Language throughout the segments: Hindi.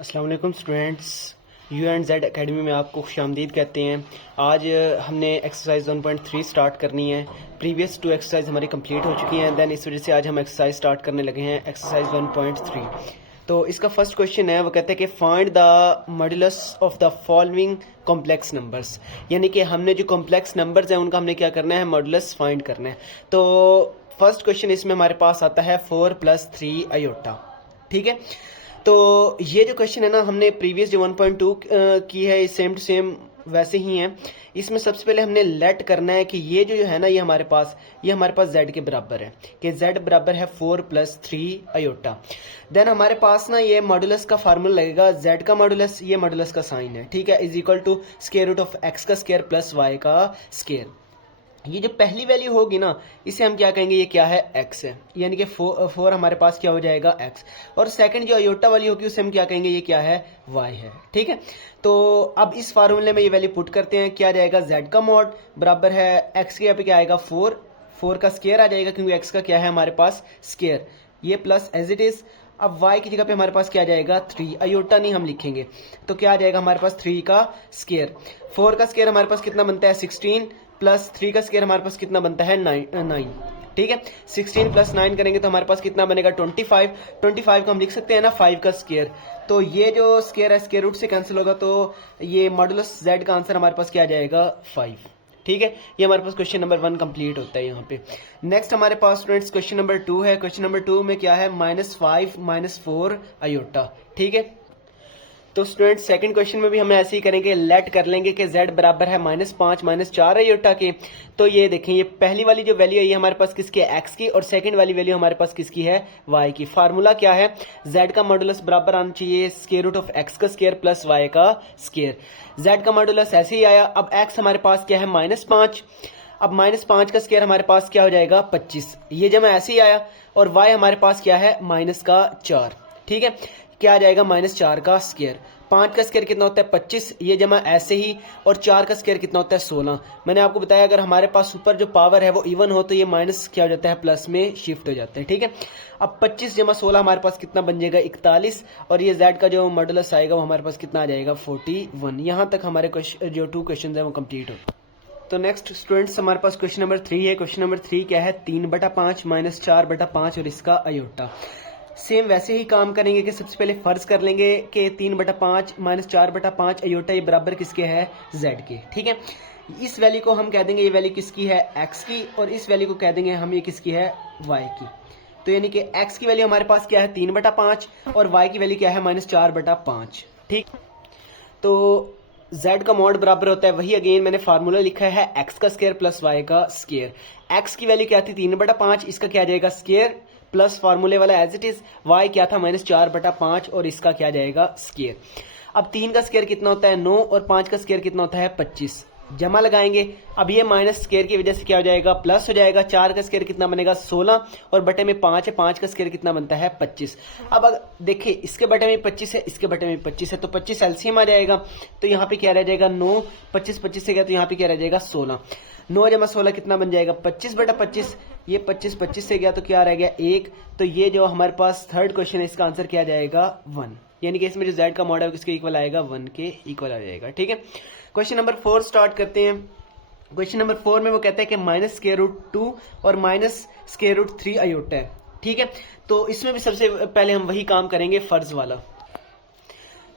अस्सलाम वालेकुम students, you and Z academy में आपको खुशामदीद कहते हैं। आज हमने एक्सरसाइज 1.3 स्टार्ट करनी है। प्रीवियस 2 एक्सरसाइज हमारी कंप्लीट हो चुकी हैं। देन इस वजह से आज हम एक्सरसाइज स्टार्ट करने लगे हैं, एक्सरसाइज 1.3। तो इसका फर्स्ट क्वेश्चन है, वो कहते हैं कि find the modulus of the following complex numbers. यानी कि हमने जो कॉम्प्लेक्स नंबर्स हैं उनका हमने क्या करना है, मॉड्यूलस फाइंड करना है। तो फर्स्ट क्वेश्चन इसमें हमारे पास आता है 4 + 3 आयोटा। ठीक है, तो ये जो क्वेश्चन है ना, हमने प्रीवियस जो 1.2 की है, सेम टू सेम वैसे ही है। इसमें सबसे पहले हमने लेट करना है कि ये जो है ना, ये हमारे पास z के बराबर है, कि z बराबर है 4 + 3 आयोटा। देन हमारे पास ना ये मॉडुलस का फार्मूला लगेगा, z का मॉडुलस, ये मॉडुलस का साइन है, ठीक है, = स्क्वायर रूट ऑफ x का स्क्वायर प्लस y का स्क्वायर। ये जो पहली वैल्यू होगी ना, इसे हम क्या कहेंगे, ये क्या है, x है, यानी कि 4 हमारे पास क्या हो जाएगा, x। और सेकंड जो अयोटा वाली होगी उसे हम क्या कहेंगे, ये क्या है, y है। ठीक है, तो अब इस फार्मूले में ये वैल्यू पुट करते हैं, क्या जाएगा, z का मॉड बराबर है x के, यहाँ पे क्या आएगा 4 का स्क्वायर आ जाएगा, क्योंकि x का क्या है हमारे पास स्क्वायर, ये प्लस एज इट इज। अब y की जगह पे हमारे पास क्या जाएगा, 3, अयोटा नहीं हम लिखेंगे, तो क्या आ जाएगा हमारे पास 3 का स्क्वायर। 4 का स्क्वायर हमारे पास कितना बनता है, 16, प्लस 3 का स्क्वायर हमारे पास कितना बनता है, 9। ठीक है, 16 + 9 करेंगे तो हमारे पास कितना बनेगा, 25 को हम लिख सकते हैं ना 5 का स्क्वायर। तो ये जो स्क्वायर है स्क्वायर रूट से कैंसिल होगा, तो ये मॉडुलस z का आंसर हमारे पास क्या आ जाएगा, 5। ठीक है, ये हमारे पास क्वेश्चन नंबर 1 कंप्लीट होता है यहाँ पे। नेक्स्ट हमारे पास स्टूडेंट्स क्वेश्चन नंबर 2 है। क्वेश्चन नंबर 2 में क्या है, -5 - 4 आयोटा। ठीक है, तो स्टूडेंट सेकंड क्वेश्चन में भी हम ऐसे ही करेंगे, लेट कर लेंगे कि z बराबर है -5 - 4 आयोटा के। तो ये देखें, ये पहली वाली जो वैल्यू है ये हमारे पास किसकी है, x की, और सेकंड वाली वैल्यू हमारे पास किसकी है, y की। फार्मूला क्या है, z का मॉडुलस बराबर आना चाहिए स्क्वायर रूट ऑफ x का स्क्वायर प्लस y का स्क्वायर। z का मॉडुलस ऐसे ही आया। अब x हमारे पास क्या है, -5। अब -5 का स्क्वायर हमारे पास क्या हो जाएगा, 25, ये जमा ऐसे ही आया। और y हमारे पास क्या है, -4। ठीक है, क्या आ जाएगा, -4 का स्क्वायर। 5 का स्क्वायर कितना होता है, 25, ये जमा ऐसे ही। और 4 का स्क्वायर कितना होता है, 16। मैंने आपको बताया अगर हमारे पास ऊपर जो पावर है वो इवन हो तो ये माइनस क्या हो जाता है, प्लस में शिफ्ट हो जाता है। ठीक है, अब 25 जमा 16 हमारे पास कितना बन जाएगा, 41। और ये z का जो मॉडुलस आएगा वो हमारे पास कितना आ जाएगा, 41। यहाँ तक हमारे जो 2 क्वेश्चन है वो कंप्लीट हो। तो नेक्स्ट स्टूडेंट्स हमारे पास क्वेश्चन नंबर 3 है। क्वेश्चन नंबर 3 क्या है, 3/5 - 4/5 और इसका अयोटा। सेम वैसे ही काम करेंगे कि सबसे पहले फर्ज कर लेंगे कि 3/5 - 4/5 अयोटा ये बराबर किसके है, z के। ठीक है, इस वैल्यू को हम कह देंगे ये वैल्यू किसकी है, x की, और इस वैल्यू को कह देंगे हम ये किसकी है, y की। तो यानी कि x की वैल्यू हमारे पास क्या है, 3/5, और y की वैल्यू क्या है, -4/5। ठीक, तो z का मॉड बराबर होता है, वही अगेन मैंने फार्मूला लिखा है, x का स्क्वायर प्लस y का स्क्वायर। x की वैल्यू क्या थी, 3/5, इसका क्या जाएगा, स्क्वायर प्लस फार्मूले वाला एज इट इज। y क्या था, -4/5, और इसका क्या जाएगा, स्क्वायर। अब 3 का स्क्वायर कितना होता है, 9, और 5 का स्क्वायर कितना होता है, 25। जमा लगाएंगे, अब ये माइनस स्क्वायर की वजह से क्या हो जाएगा, प्लस हो जाएगा। 4 का स्क्वायर कितना बनेगा, 16, और बटे में 5 है, 5 का स्क्वायर कितना बनता है, 25। अब अगर देखिए इसके बटे में 25 है, इसके बटे में 25 है, तो 25 एलसीएम आ जाएगा। तो यहाँ पे क्या रह जाएगा, 9, 25 से गया, तो यहाँ पे क्या रह जाएगा, 16। 9 जमा 16 कितना बन जाएगा, 25/25। ये 25 से गया तो क्या रह गया, 1। तो ये जो हमारे पास थर्ड क्वेश्चन है, इसका आंसर क्या जाएगा, 1। यानी कि इसमें जो z का मॉड है किसके इक्वल आएगा, 1 के इक्वल आ जाएगा। ठीक है, क्वेश्चन नंबर 4 स्टार्ट करते हैं। क्वेश्चन नंबर 4 में वो कहता है कि -√2 और -√3 आयोटा है। ठीक है, तो इसमें भी सबसे पहले हम वही काम करेंगे, फर्ज वाला।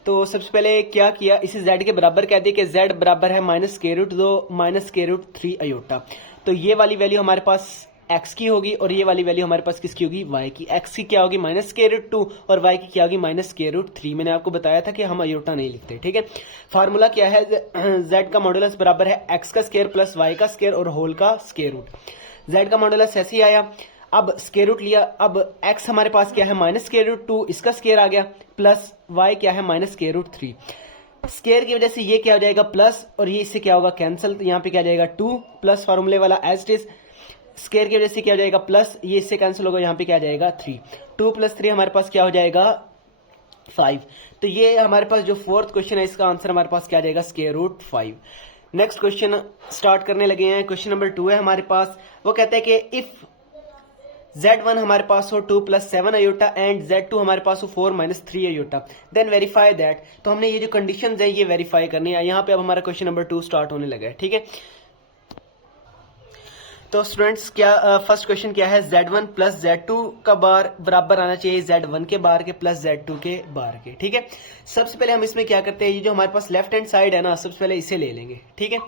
तो सबसे पहले क्या किया, इसे z के बराबर कह दिया कि z बराबर है -√2 -√3 आयोटा। तो ये वाली वैल्यू हमारे पास x की होगी, और ये वाली वैल्यू हमारे पास किसकी होगी, y की। x की क्या होगी, -√2, और y की क्या होगी, -√3। मैंने आपको बताया था कि हम अयोटा नहीं लिखते। ठीक है, फार्मूला क्या है, z का मॉडुलस बराबर है x का स्क्वायर प्लस y का स्क्वायर और होल का स्क्वायर रूट। z का मॉडुलस ऐसे ही आया। अब स्क्वायर रूट लिया, अब x हमारे पास क्या है, -√2, इसका स्क्वायर आ गया, प्लस y क्या है, -√3। स्क्वायर की वजह से ये क्या हो जाएगा, प्लस, और ये इससे क्या होगा, कैंसिल। तो यहाँ पे क्या जाएगा, 2 प्लस फार्मूले वाला एज इट इज। स्क्वायर की वजह से क्या हो जाएगा, प्लस, ये इससे कैंसिल होगा, यहाँ पे क्या जाएगा, 3। 2 + 3 हमारे पास क्या हो जाएगा, 5। तो ये हमारे पास जो फोर्थ क्वेश्चन है, इसका आंसर हमारे पास क्या आ जाएगा, √5। नेक्स्ट क्वेश्चन स्टार्ट करने लगे हैं। क्वेश्चन नंबर 2 है हमारे पास। वो कहते हैं कि इफ Z1 हमारे पास हो 2 प्लस 7 आयोटा एंड Z2 हमारे पास हो 4 minus 3 iota, then verify that. तो हमने ये जो कंडीशन है ये वेरीफाई करनी है। यहाँ पे अब हमारा क्वेश्चन नंबर 2 स्टार्ट होने लगा है, ठीक है। तो स्टूडेंट्स क्या फर्स्ट क्वेश्चन क्या है, Z1 प्लस Z2 का बार बराबर आना चाहिए Z1 के बार के प्लस Z2 के बार के, ठीक है। सबसे पहले हम इसमें क्या करते हैं, ये जो हमारे पास लेफ्ट हैंड साइड है ना, सबसे पहले इसे ले लेंगे, ठीक है।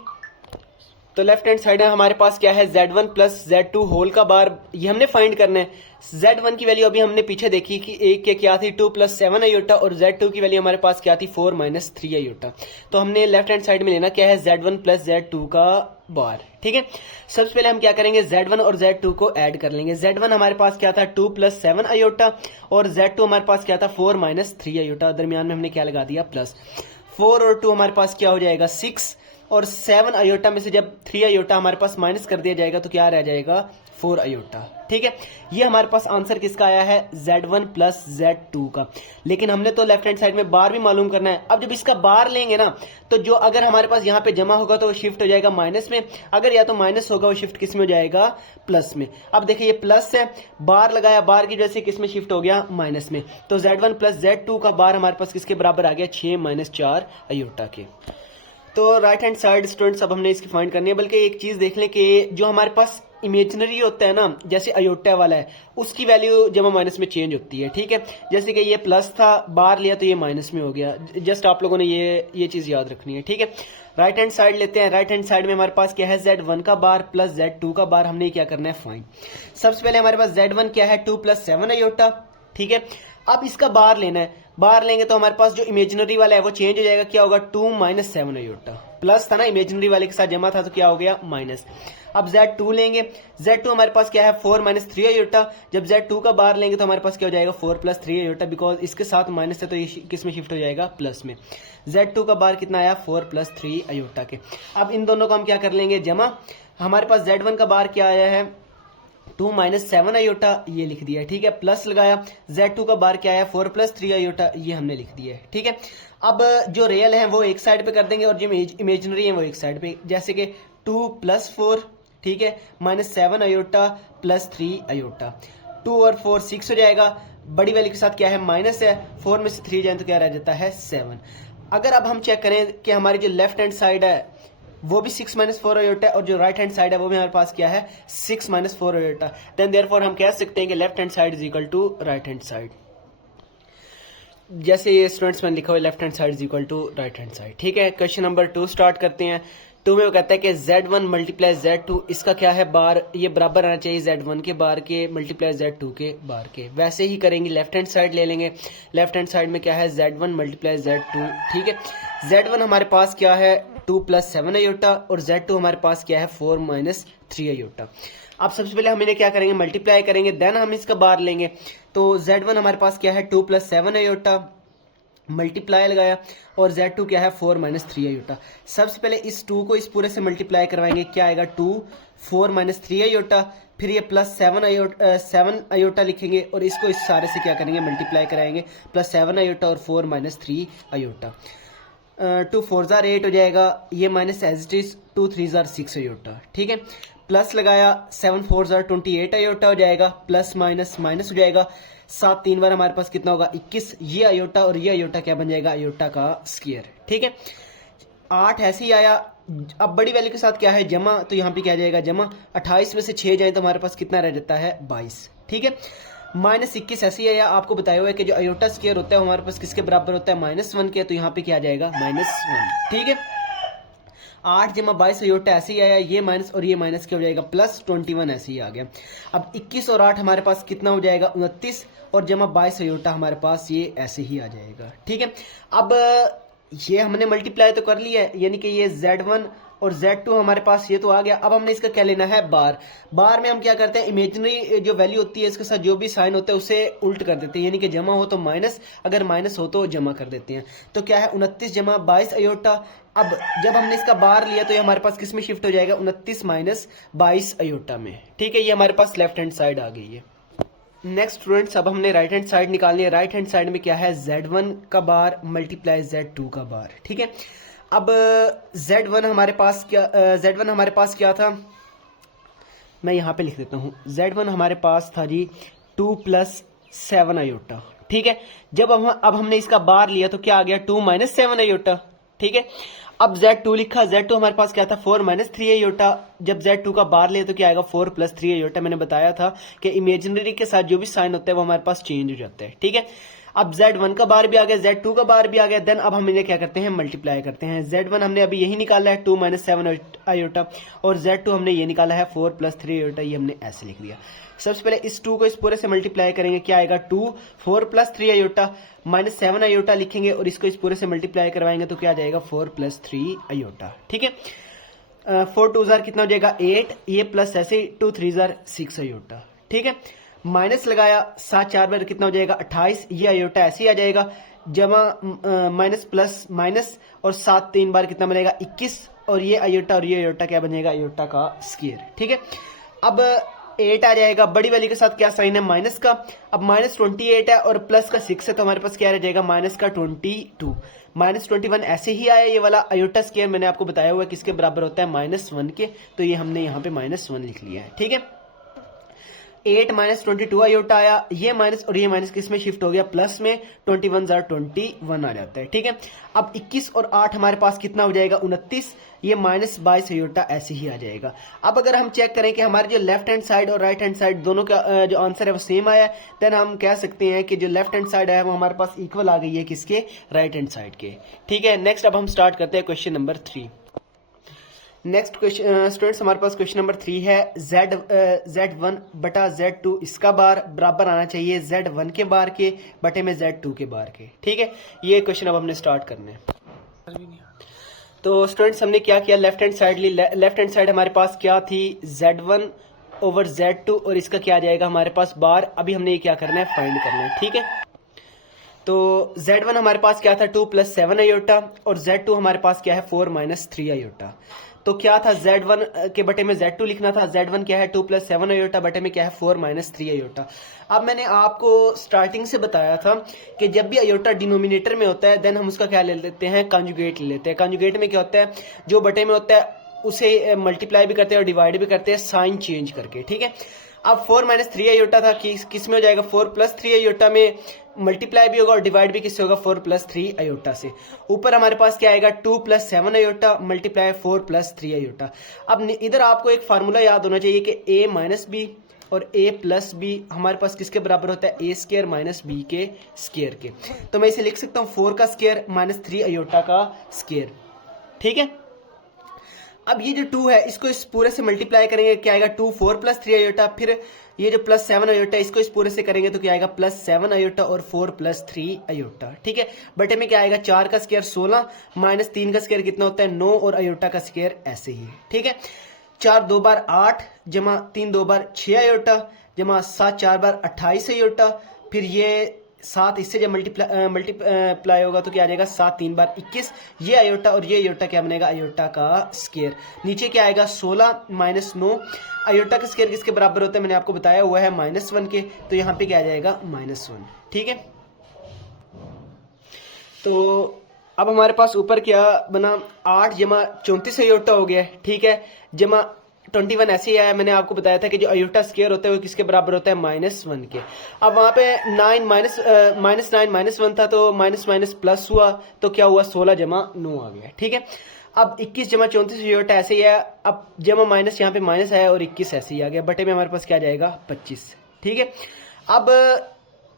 तो लेफ्ट हैंड साइड है हमारे पास क्या है, Z1 प्लस Z2 होल का बार, ये हमने फाइंड करना है। Z1 की वैल्यू अभी हमने पीछे देखी कि एक के क्या थी 2 प्लस 7 आयोटा, और Z2 की वैल्यू हमारे पास क्या थी 4 माइनस 3 आयोटा। तो हमने लेफ्ट हैंड साइड में लेना क्या है, Z1 प्लस Z2 का बार, ठीक है। सबसे पहले हम क्या करेंगे, Z1 और Z2 को ऐड कर लेंगे। Z1 हमारे पास क्या था 2 प्लस 7 आयोटा, और Z2 हमारे पास क्या था 4 माइनस 3 आयोटा, दरमियान में हमने क्या लगा दिया प्लस। 4 और 2 हमारे पास क्या हो जाएगा 6, और 7 आयोटा में से जब 3 आयोटा हमारे पास माइनस कर दिया जाएगा तो क्या रह जाएगा 4 आयोटा, ठीक है। ये हमारे पास आंसर किसका आया है, Z1 प्लस Z2 का। लेकिन हमने तो लेफ्ट हैंड साइड में बार भी मालूम करना है। अब जब इसका बार लेंगे ना, तो जो अगर हमारे पास यहाँ पे जमा होगा तो वो शिफ्ट हो जाएगा माइनस में, अगर या तो माइनस होगा वो शिफ्ट किस में हो जाएगा, प्लस में। अब देखिए ये प्लस है, बार लगाया, बार की वजह से किस में शिफ्ट हो गया, माइनस में। तो Z1 प्लस Z2 का बार हमारे पास किसके बराबर आ गया, 6 माइनस 4 आयोटा के। तो राइट हैंड साइड स्टूडेंट्स अब हमने इसकी फाइंड करनी है। बल्कि एक चीज देख लें कि जो हमारे पास इमेजिनरी होता है ना, जैसे अयोटा वाला है, उसकी वैल्यू जब माइनस में चेंज होती है, ठीक है। जैसे कि ये प्लस था, बार लिया तो ये माइनस में हो गया। जस्ट आप लोगों ने ये चीज याद रखनी है, ठीक है। राइट हैंड साइड लेते हैं। राइट हैंड साइड में हमारे पास क्या है, Z1 का बार प्लस Z2 का बार, हमने क्या करना है फाइंड। सबसे पहले हमारे पास Z1 क्या है 2 प्लस 7 आयोटा, ठीक है। अब इसका बार लेना है, बार लेंगे तो हमारे पास जो इमेजिनरी वाला है वो चेंज हो जाएगा, क्या होगा 2 माइनस 7 आयोटा। प्लस था ना, इमेजिनरी वाले के साथ जमा था तो क्या हो गया माइनस। अब Z2 लेंगे, Z2 हमारे पास क्या है 4 माइनस 3 आयोटा। जब Z2 का बार लेंगे तो हमारे पास क्या हो जाएगा 4 प्लस 3 आयोटा, बिकॉज इसके साथ माइनस है तो ये किस में शिफ्ट हो जाएगा, प्लस में। Z2 का बार कितना आया 4 प्लस 3 आयोटा के। अब इन दोनों को हम क्या कर लेंगे, जमा। हमारे पास Z1 का बार क्या आया है 2 माइनस 7 आयोटा, ये लिख दिया है, ठीक है। प्लस लगाया, Z2 का बार क्या है 4 प्लस 3 आयोटा, ये हमने लिख दिया है, ठीक है। अब जो रियल है वो एक साइड पे कर देंगे और जो इमेजिनरी है वो एक साइड पे, जैसे कि 2 प्लस 4, ठीक है, माइनस 7 आयोटा प्लस 3 आयोटा। 2 और 4 6 हो जाएगा, बड़ी वैल्यू के साथ क्या है माइनस है, 4 में से 3 जाए तो क्या रह जाता है 7। अगर अब हम चेक करें कि हमारी जो लेफ्ट हैंड साइड है वो भी 6 माइनस 4 आयोटा है, और जो राइट हैंड साइड है वो भी हमारे पास क्या है 6 माइनस 4 आयोटा, देन देयरफॉर हम कह सकते हैं कि left hand side is equal to right hand side. जैसे ये स्टूडेंट्स में लिखा हुआ left hand side is equal to right hand side, ठीक है। क्वेश्चन नंबर 2 स्टार्ट करते हैं। 2 में वो कहता है कि Z1 मल्टीप्लाई Z2, इसका क्या है बार, ये बराबर आना चाहिए Z1 के बार के मल्टीप्लाई Z2 के बार के। वैसे ही करेंगे, लेफ्ट हैंड साइड ले लेंगे। लेफ्ट हैंड साइड में क्या है Z1 मल्टीप्लाई Z2, ठीक है। Z1 हमारे पास क्या है 2 प्लस 7 आयोटा, और Z2 हमारे पास क्या है 4 माइनस 3 आयोटा। अब सबसे पहले हम इन्हें क्या करेंगे, मल्टीप्लाई करेंगे, देन हम इसका बार लेंगे। तो Z1 हमारे पास क्या है 2 प्लस 7 आयोटा, मल्टीप्लाई लगाया, और Z2 क्या है 4 माइनस 3 आयोटा। सबसे पहले इस 2 को इस पूरे से मल्टीप्लाई करवाएंगे, क्या आएगा 2 4 माइनस 3 आयोटा, फिर ये प्लस 7 आयोटा लिखेंगे, और इसको इस सारे से क्या करेंगे मल्टीप्लाई कराएंगे, प्लस 7 आयोटा और 4 माइनस 3 आयोटा। 2 4 जार 8 हो जाएगा, ये माइनस एज इट इज 2 3 जार 6 आयोटा, ठीक है। प्लस लगाया, 7 4 जार 28 आयोटा हो जाएगा, प्लस माइनस माइनस हो जाएगा, 7 3 बार हमारे पास कितना होगा 21, ये आयोटा और ये आयोटा क्या बन जाएगा आयोटा का स्क्वायर, ठीक है। 8 ऐसे ही आया। अब बड़ी वैल्यू के साथ क्या है जमा, तो यहाँ पे क्या जाएगा जमा। 28 में से 6 जाए तो हमारे पास कितना रह जाता है 22, ठीक है। माइनस 21 ऐसे ही आया, आपको बताया हुआ है कि जो आयोटा स्क्वायर होता है वो हमारे पास किसके बराबर होता है -1 के, तो यहाँ पे क्या जाएगा -1, ठीक है। 8 जमा 22 आयोटा ऐसे ही आया, ये माइनस और ये माइनस क्या हो जाएगा प्लस 21 ऐसे ही आ गया। अब 21 और 8 हमारे पास कितना हो जाएगा 29, और जमा 22 आयोटा हमारे पास ये ऐसे ही आ जाएगा, ठीक है। अब ये हमने मल्टीप्लाई तो कर लिया है, यानी कि ये Z1 और Z2 हमारे पास ये तो आ गया। अब हमने इसका क्या लेना है बार। बार में हम क्या करते हैं, इमेजिनरी जो वैल्यू होती है इसके साथ जो भी साइन होता है उसे उल्ट कर देते हैं, यानी कि जमा हो तो माइनस, अगर माइनस हो तो जमा कर देते हैं। तो क्या है 29 जमा 22 आयोटा। अब जब हमने इसका बार लिया तो ये हमारे पास किस में शिफ्ट हो जाएगा 29 माइनस 22 आयोटा में, ठीक है। ये हमारे पास लेफ्ट हैंड साइड आ गई है। नेक्स्ट स्टूडेंट्स, अब हमने राइट हैंड साइड निकालनी है। राइट हैंड साइड में क्या है Z1 का बार मल्टीप्लाई Z2 का बार, ठीक है। अब Z1 हमारे पास क्या था मैं यहाँ पे लिख देता हूँ Z1 हमारे पास था जी 2 + 7 आयोटा, ठीक है। जब अब हमने इसका बार लिया तो क्या आ गया 2 - 7 आयोटा, ठीक है। अब Z2 लिखा, Z2 हमारे पास क्या था 4 - 3 आयोटा। जब Z2 का बार लिया तो क्या आएगा 4 + 3 आयोटा। मैंने बताया था कि इमेजिनरी के साथ जो भी साइन होता है वो हमारे पास चेंज हो जाता है, ठीक है। अब Z1 का बार भी आ गया, Z2 का बार भी आ गया, देन अब हम इन्हें क्या करते हैं मल्टीप्लाई करते हैं। Z1 हमने अभी यही निकाला है 2 - 7 आयोटा, और Z2 हमने ये निकाला है 4 + 3 आयोटा, ये हमने ऐसे लिख दिया। सबसे पहले इस 2 को इस पूरे से मल्टीप्लाई करेंगे, क्या आएगा 2 4 + 3 आयोटा -7 आयोटा लिखेंगे, और इसको इस पूरे से मल्टीप्लाई करवाएंगे तो क्या आ जाएगा 4 + 3 आयोटा, ठीक है। 4 2 जार कितना हो जाएगा 8, ये प्लस ऐसे 2 3 जार 6 आयोटा, ठीक है। माइनस लगाया 7 4 बार कितना हो जाएगा 28, ये आयोटा ऐसे ही आ जाएगा, जमा माइनस प्लस माइनस, और 7 3 बार कितना बनेगा 21, और ये आयोटा क्या बनेगा आयोटा का स्क्वायर, ठीक है। अब 8 आ जाएगा, बड़ी वाली के साथ क्या साइन है माइनस का। अब -28 है और प्लस का 6 है, तो हमारे पास क्या रह जाएगा -22 -21 ऐसे ही आया। ये वाला आयोटा स्क्वायर मैंने आपको बताया हुआ है किसके बराबर होता है -1 के, तो ये हमने यहाँ पे -1 लिख लिया है, ठीक है। 8 - 22 आयोटा आया, ये माइनस और ये माइनस किस में शिफ्ट हो गया प्लस में, 21 जार 21 आ जाता है, ठीक है। अब 21 और 8 हमारे पास कितना हो जाएगा 29, ये -22 आयोटा ऐसे ही आ जाएगा। अब अगर हम चेक करें कि हमारे जो लेफ्ट हैंड साइड और राइट हैंड साइड दोनों का जो आंसर है वो सेम आया है, देन हम कह सकते हैं कि जो लेफ्ट हैंड साइड है वो हमारे पास इक्वल आ गई है किसके राइट हैंड साइड के, ठीक है। नेक्स्ट अब हम स्टार्ट करते हैं question number 3। Next question students हमारे पास क्वेश्चन नंबर 3 है Z1 बटा Z2 इसका बार बराबर आना चाहिए Z1 के बार के बटे में Z2 के बार के, ठीक है। ये क्वेश्चन अब हमने स्टार्ट करने हैं। तो स्टूडेंट्स हमने क्या किया, लेफ्ट हैंड साइड ली, लेफ्ट हैंड साइड हमारे पास क्या थी Z1 ओवर Z2, और इसका क्या आ जाएगा हमारे पास बार। अभी हमने ये क्या करना है फाइंड करना है, ठीक है। तो Z1 हमारे पास क्या था 2 + 7 आयोटा, और Z2 हमारे पास क्या है 4 - 3 आयोटा। तो क्या था Z1 के बटे में Z2 लिखना था, Z1 क्या है 2 + 7 आयोटा बटे में क्या है 4 - 3 आयोटा। अब मैंने आपको स्टार्टिंग से बताया था कि जब भी आयोटा डिनोमिनेटर में होता है देन हम उसका क्या ले लेते हैं कंजुगेट ले लेते हैं। कंजुगेट में क्या होता है जो बटे में होता है उसे मल्टीप्लाई भी करते हैं और डिवाइड भी करते हैं साइन चेंज करके, ठीक है। अब 4 - 3 आयोटा था किस में हो जाएगा 4 + 3 आयोटा में मल्टीप्लाई भी होगा और डिवाइड भी किससे होगा 4 + 3 आयोटा से। ऊपर हमारे पास क्या आएगा 2 + 7 आयोटा मल्टीप्लाई 4 + 3 आयोटा। अब इधर आपको एक फार्मूला याद होना चाहिए कि a - b और a + b हमारे पास किसके बराबर होता है a² - b के स्क्वायर के। तो मैं इसे लिख सकता हूँ 4 का स्क्वायर - 3 आयोटा का स्क्वायर, ठीक है। अब ये जो 2 है इसको इस पूरे से मल्टीप्लाई करेंगे, क्या आएगा 2 4 + 3 आयोटा, फिर ये जो +7 आयोटा इसको इस पूरे से करेंगे तो क्या आएगा +7 आयोटा और 4 + 3 आयोटा, ठीक है। बटे में क्या आएगा 4 का स्क्वायर 16 -3 का स्क्वायर कितना होता है 9, और आयोटा का स्क्वायर ऐसे ही, ठीक है। 4 2 बार 8 जमा 3 2 बार 6 आयोटा जमा 7 4 बार 28 आयोटा, फिर ये 7 इससे जब मल्टीप्लाई होगा तो क्या आ जाएगा 7 3 बार 21, ये आयोटा और ये आयोटा क्या बनेगा आयोटा का स्क्वायर। नीचे क्या आएगा 16 - 9, आयोटा का स्क्वायर किसके बराबर होता है मैंने आपको बताया हुआ है -1 के, तो यहाँ पे क्या आ जाएगा -1, ठीक है। तो अब हमारे पास ऊपर क्या बना 8 जमा 34 आयोटा हो गया, ठीक है, जमा 21 ऐसे ही आया। मैंने आपको बताया था कि जो आयोटा स्क्वायर होता है वो किसके बराबर होता है -1 के। अब वहां पे 9 -9 -1 था तो माइनस प्लस हुआ तो क्या हुआ 16 जमा 9 आ गया, ठीक है। अब 21 जमा 34 आयोटा ऐसे ही आया, अब जमा माइनस यहाँ पे माइनस आया और 21 ऐसे ही आ गया, बटे में हमारे पास क्या जाएगा 25, ठीक है। अब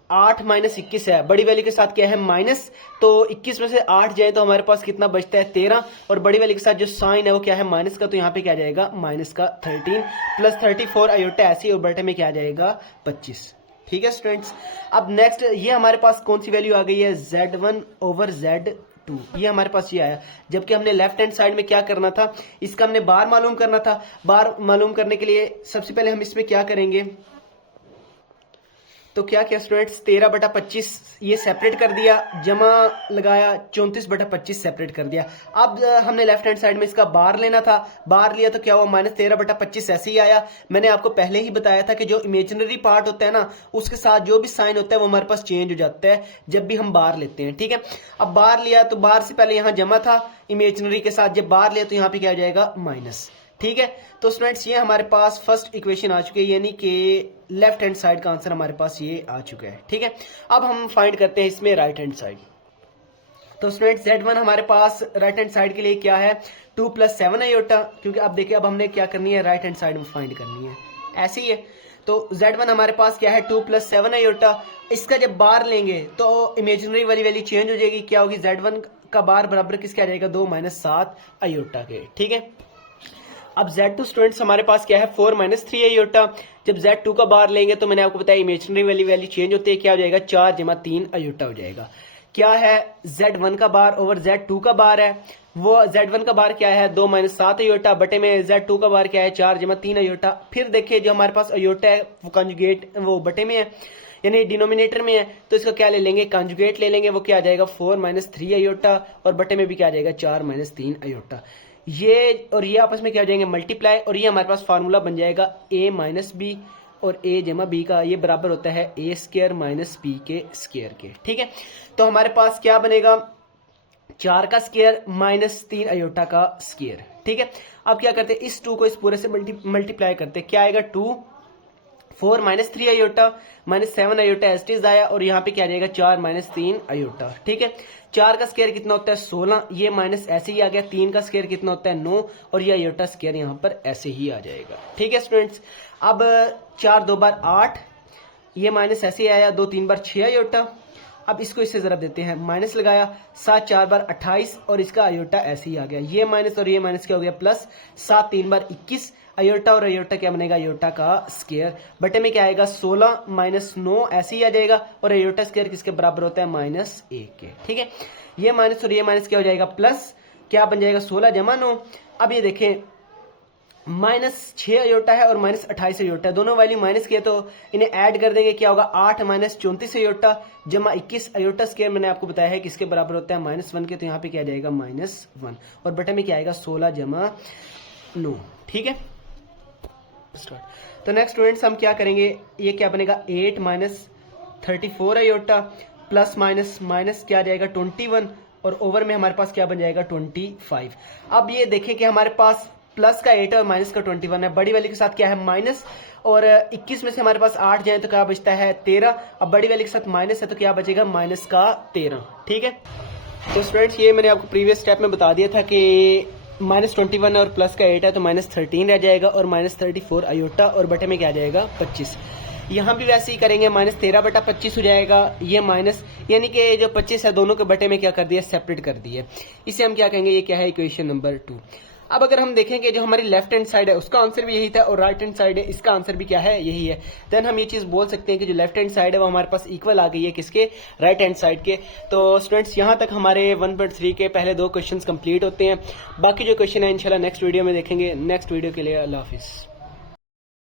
8 - 21 है, बड़ी वैल्यू के साथ क्या है माइनस, तो 21 में से 8 जाए तो हमारे पास कितना बचता है 13, और बड़ी वैल्यू के साथ जो साइन है वो क्या है माइनस का, तो यहाँ पे क्या जाएगा माइनस का 13 + 34 आयोटा ऐसे, और बटे में क्या जाएगा 25, ठीक है स्टूडेंट्स। अब नेक्स्ट ये हमारे पास कौन सी वैल्यू आ गई है Z1 ओवर Z2, ये हमारे पास ये आया। जबकि हमने लेफ्ट हैंड साइड में क्या करना था, इसका हमने बार मालूम करना था। बार मालूम करने के लिए सबसे पहले हम इसमें क्या करेंगे, तो क्या किया स्टूडेंट्स 13/25 ये सेपरेट कर दिया, जमा लगाया 34/25 सेपरेट कर दिया। अब हमने लेफ्ट हैंड साइड में इसका बार लेना था, बार लिया तो क्या हुआ -13/25 ऐसे ही आया। मैंने आपको पहले ही बताया था कि जो इमेजिनरी पार्ट होता है ना उसके साथ जो भी साइन होता है वो हमारे पास चेंज हो जाता है जब भी हम बार लेते हैं, ठीक है। अब बार लिया तो बार से पहले यहाँ जमा था इमेजिनरी के साथ, जब बार लिया तो यहाँ पे क्या आ जाएगा माइनस, ठीक है, तो स्टूडेंट्स ये हमारे पास फर्स्ट इक्वेशन आ चुकी है, यानी कि लेफ्ट हैंड साइड का आंसर हमारे पास ये आ चुका है। ठीक है, अब हम फाइंड करते हैं इसमें राइट हैंड साइड। तो स्टूडेंट Z1 हमारे पास राइट हैंड साइड के लिए क्या है 2 + 7 आयोटा, क्योंकि अब देखिए अब हमने क्या करनी है राइट हैंड साइड में फाइंड करनी है, ऐसे ही है। तो Z1 हमारे पास क्या है 2 + 7 आयोटा। इसका जब बार लेंगे तो इमेजिनरी वाली वैल्यू चेंज हो जाएगी, क्या होगी Z1 का बार बराबर किसके आ जाएगा 2 - 7 आयोटा के। ठीक है, अब Z2 स्टूडेंट्स हमारे पास क्या है 4 - 3 आयोटा। जब Z2 का बार लेंगे तो मैंने आपको बताया इमेजिनरी वाली वैल्यू चेंज होती है, क्या हो जाएगा 4 + 3 आयोटा हो जाएगा। क्या है Z1 का बार ओवर Z2 का बार है, वो Z1 का बार क्या है 2 - 7 आयोटा बटे में Z2 का बार क्या है 4 + 3 आयोटा। फिर देखिए जो हमारे पास आयोटा है वो कंजुगेट वो बटे में है, यानी डिनोमिनेटर में है, तो इसका क्या ले लेंगे कंजुगेट ले लेंगे, वो क्या आ जाएगा 4 - 3 आयोटा और बटे में भी क्या आ जाएगा 4 - 3 आयोटा। ये और ये आपस में क्या हो जाएंगे मल्टीप्लाई, और ये हमारे पास फार्मूला बन जाएगा a - b और a = b का ये बराबर होता है a² - b के स्क्वायर के। ठीक है, तो हमारे पास क्या बनेगा 4 का स्क्वायर -3 आयोटा का स्क्वायर। ठीक है, अब क्या करते हैं इस 2 को इस पूरे से मल्टीप्लाई करते हैं, क्या आएगा 2 4 - 3 आयोटा -7 आयोटा एस टीज आया, और यहाँ पे क्या जाएगा 4 - 3 आयोटा। ठीक है, 4 का स्क्वायर कितना होता है 16, ये माइनस ऐसे ही आ गया, 3 का स्क्वायर कितना होता है 9, और ये आयोटा स्क्वायर यहाँ पर ऐसे ही आ जाएगा। ठीक है स्टूडेंट्स, अब 4 2 बार 8, ये माइनस ऐसे ही आया, 2 3 बार 6 आयोटा। अब इसको इससे जरा देते हैं, माइनस लगाया 7 4 बार 28, और इसका आयोटा ऐसे ही आ गया, ये माइनस और ये माइनस क्या हो गया प्लस, 7 3 बार 21 आयोटा, और आयोटा क्या बनेगा आयोटा का स्क्वायर बटे में क्या आएगा 16 - 9 ऐसे ही आ जाएगा, और आयोटा स्क्वायर किसके बराबर होता है -1 के। ठीक है, ये माइनस और ये माइनस क्या हो जाएगा प्लस, क्या बन जाएगा 16 + 9। अब ये देखें -6 आयोटा है और -28 आयोटा, दोनों वैल्यू माइनस किए तो इन्हें ऐड कर देंगे, क्या होगा 8 - 34 आयोटा जमा 21 आयोटा स्क्वायर मैंने आपको बताया है किसके बराबर होता है -1 के, तो यहाँ पे क्या आ जाएगा -1 और बटे में क्या आएगा 16 + 9। ठीक है, तो नेक्स्ट स्टूडेंट्स हम क्या करेंगे, ये क्या बनेगा 8 - 34 आयोटा प्लस माइनस माइनस क्या आ जाएगा 21, और ओवर में हमारे पास क्या बन जाएगा 25। अब ये देखें कि हमारे पास प्लस का 8 और माइनस का 21 है, बड़ी वाली के साथ क्या है माइनस, और 21 में से हमारे पास 8 जाए तो क्या बचता है 13, अब बड़ी वाली के साथ माइनस है तो क्या बचेगा -13। ठीक है, तो स्टूडेंट्स ये मैंने आपको प्रीवियस स्टेप में बता दिया था कि -21 और प्लस का 8 है तो -13 रह जाएगा, और -34 आयोटा और बटे में क्या आ जाएगा 25। यहाँ भी वैसे ही करेंगे, -13/25 हो जाएगा, ये माइनस यानी कि जो 25 है दोनों के बटे में क्या कर दिया सेपरेट कर दिया, इसे हम क्या कहेंगे ये क्या है इक्वेशन नंबर 2। अब अगर हम देखें कि जो हमारी लेफ्ट हैंड साइड है उसका आंसर भी यही था, और राइट हैंड साइड है इसका आंसर भी क्या है यही है, देन हम ये चीज बोल सकते हैं कि जो लेफ्ट हैंड साइड है वो हमारे पास इक्वल आ गई है किसके राइट हैंड साइड के। तो स्टूडेंट्स यहाँ तक हमारे 1.3 के पहले 2 क्वेश्चंस कंप्लीट होते हैं, बाकी जो क्वेश्चन है इंशाल्लाह नेक्स्ट वीडियो में देखेंगे। नेक्स्ट वीडियो के लिए अल्लाह हाफिज।